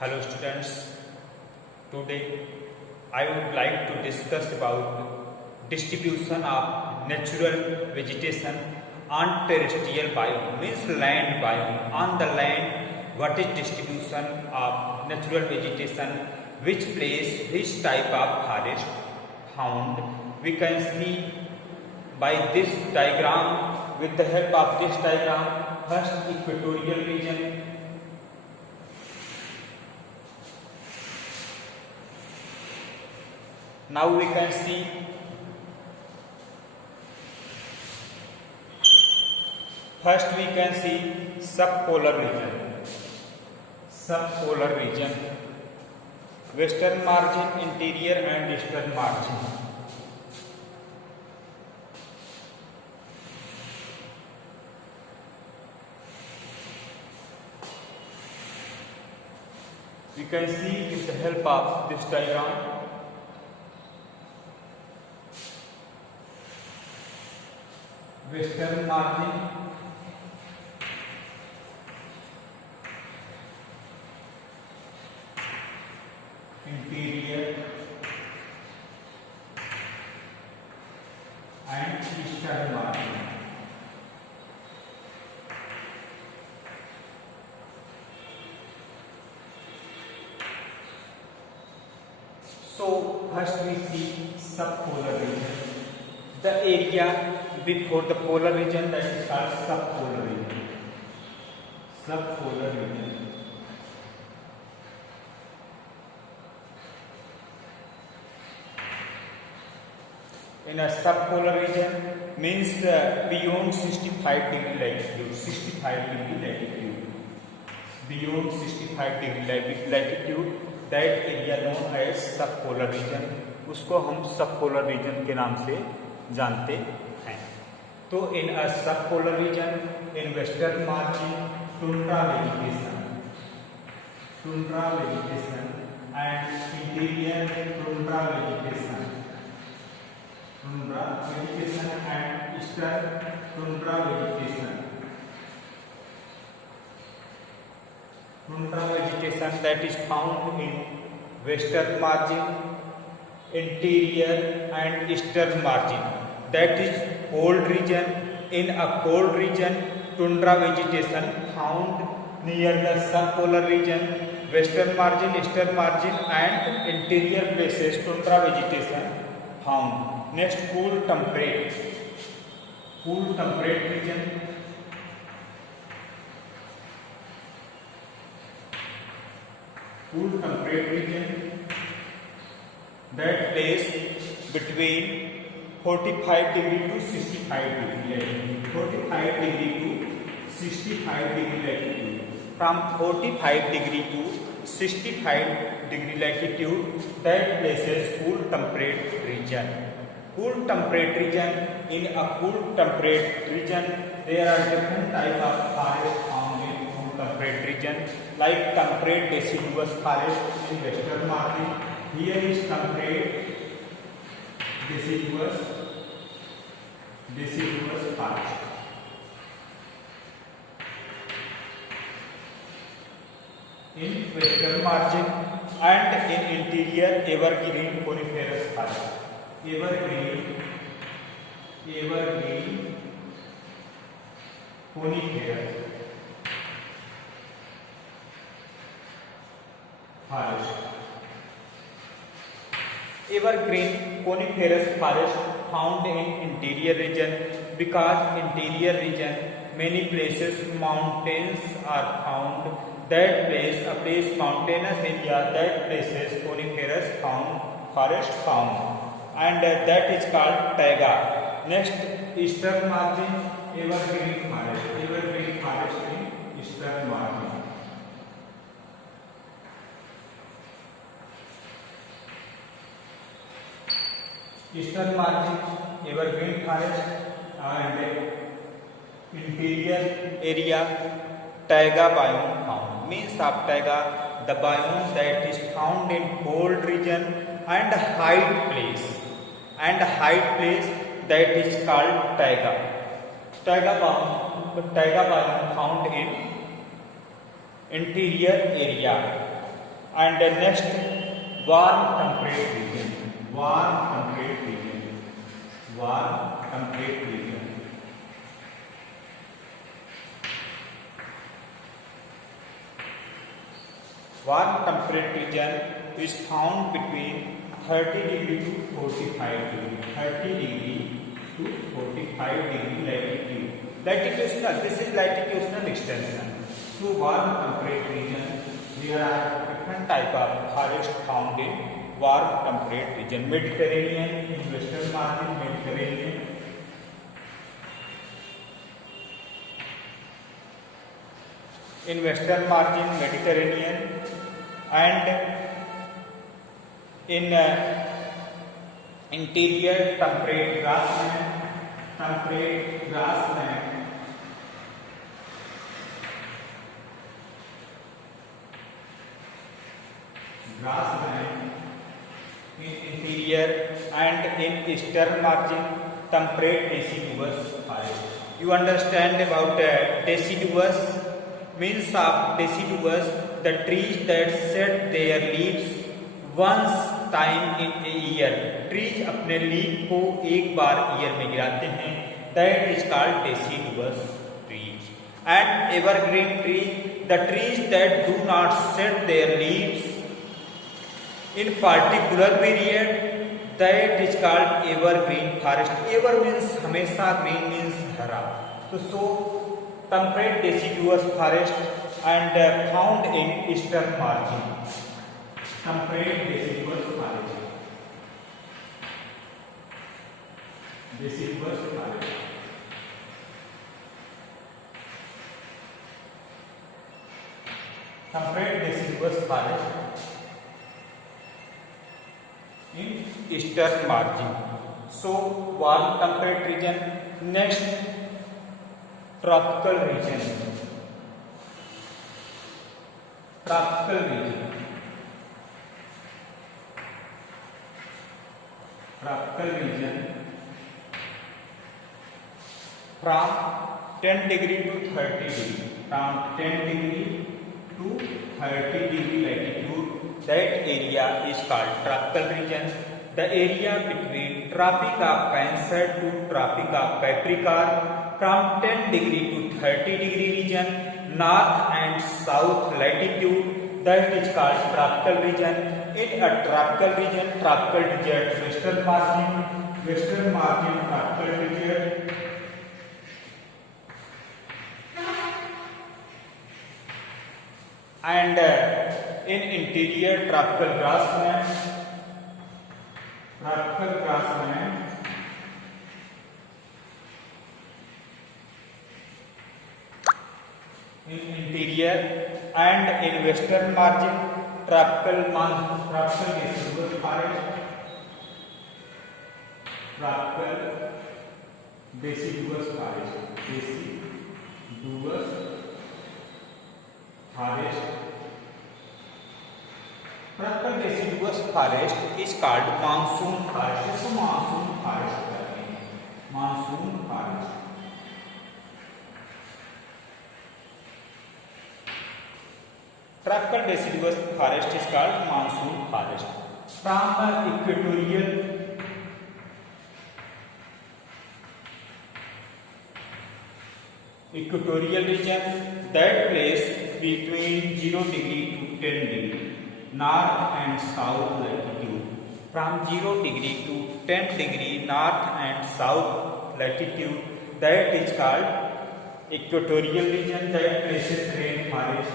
Hello students, today I would like to discuss about distribution of natural vegetation on terrestrial biome, means land biome. On the land, what is distribution of natural vegetation, which place, which type of forest found. We can see by this diagram, with the help of this diagram, first equatorial region. Now we can see first we can see subpolar region. Subpolar region, western margin, interior and eastern margin. We can see with the help of this diagram. Western margin, interior and eastern margin. So first we see subpolar region. The area before the polar region, that is called subpolar region. Subpolar region. In a subpolar region means beyond 65 degree latitude. 65 degree latitude. Beyond 65 degree latitude, that area known as subpolar region. उसको हम subpolar region के नाम से जानते हैं. तो in a subpolar region, in western margin, tundra vegetation and interior tundra vegetation and eastern tundra vegetation. Tundra vegetation that is found in western margin, interior and eastern margin. That is cold region. In a cold region, tundra vegetation found near the subpolar region, western margin, eastern margin and interior places, tundra vegetation found. Next, cool temperate region. Cool temperate region, that place between 45 degree to 65 degree latitude. 45 degree to 65 degree latitude. From 45 degree to 65 degree latitude, that places cool temperate region. Cool temperate region. In a cool temperate region, there are different types of forests found in cool temperate region, like temperate deciduous forest in western margin. Here is temperate deciduous forest. In western margin, and in interior, evergreen coniferous forest. Evergreen coniferous forest. Evergreen coniferous forest found in interior region, because interior region many places mountains are found. That place, a place mountainous area, that places coniferous forest found, and that is called taiga. Next, eastern margin, evergreen forest in eastern margin. Eastern margin, evergreen forest, and interior area, taiga biome found. Means of taiga, the biome that is found in cold region and height place, that is called taiga. Taiga biome found in interior area. And next, warm temperate region. Warm temperate region. Warm temperate region. Warm temperate region is found between 30 degree to 45 degree. 30 degree to 45 degree latitude. Latitudinal. This is latitudinal extension. So warm temperate region. There are different type of forest found in warm temperate region. Mediterranean, in western margin, Mediterranean. In western margin, Mediterranean, and in interior temperate grassland, temperate grassland. Grassland in interior, and in eastern margin temperate deciduous forest. You understand about deciduous? Means of deciduous, the trees that shed their leaves once time in a year. Trees अपने leaf को एक बार year में गिराते हैं. That is called deciduous trees. And evergreen tree, the trees that do not shed their leaves in particular period, that is called evergreen forest. Ever means हमेशा, green means हरा. So temperate deciduous forest and found in eastern margin. Temperate deciduous forest. Deciduous forest. Temperate deciduous forest in eastern margin. So warm temperate region. Next, tropical region. Tropical region. Tropical region from 10 degree to 30 degree. From 10 degree to 30 degree latitude. That area is called tropical region. The area between Tropic of Cancer to Tropic of Capricorn, from 10 degree to 30 degree region, north and south latitude, that is called tropical region. In a tropical region, tropical desert, western margin tropical desert, and in interior tropical grassland, in interior, and in western margin tropical deciduous forest, tropical deciduous forest, Tropical deciduous forest is called monsoon forest. So monsoon forest करते हैं. Monsoon forest. Tropical deciduous forest is called monsoon forest. From equatorial region, that place between 0 degree to 10 degree, north and south latitude. From 0 degree to 10 degree north and south latitude, that is called equatorial region. That places rainforest.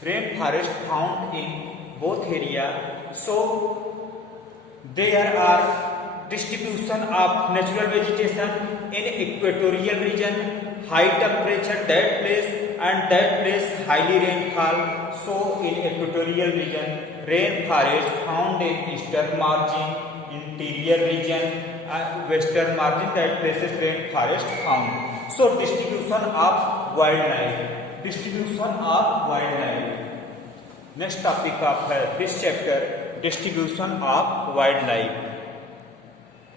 Rainforest found in both area. So there are distribution of natural vegetation in equatorial region, high temperature that place, and that place highly rainfall. So in equatorial region, rainforest found in eastern margin, interior region, western margin, that places rainforest found. So distribution of wild life, distribution of wild life. Next topic of है this chapter, distribution of wild life.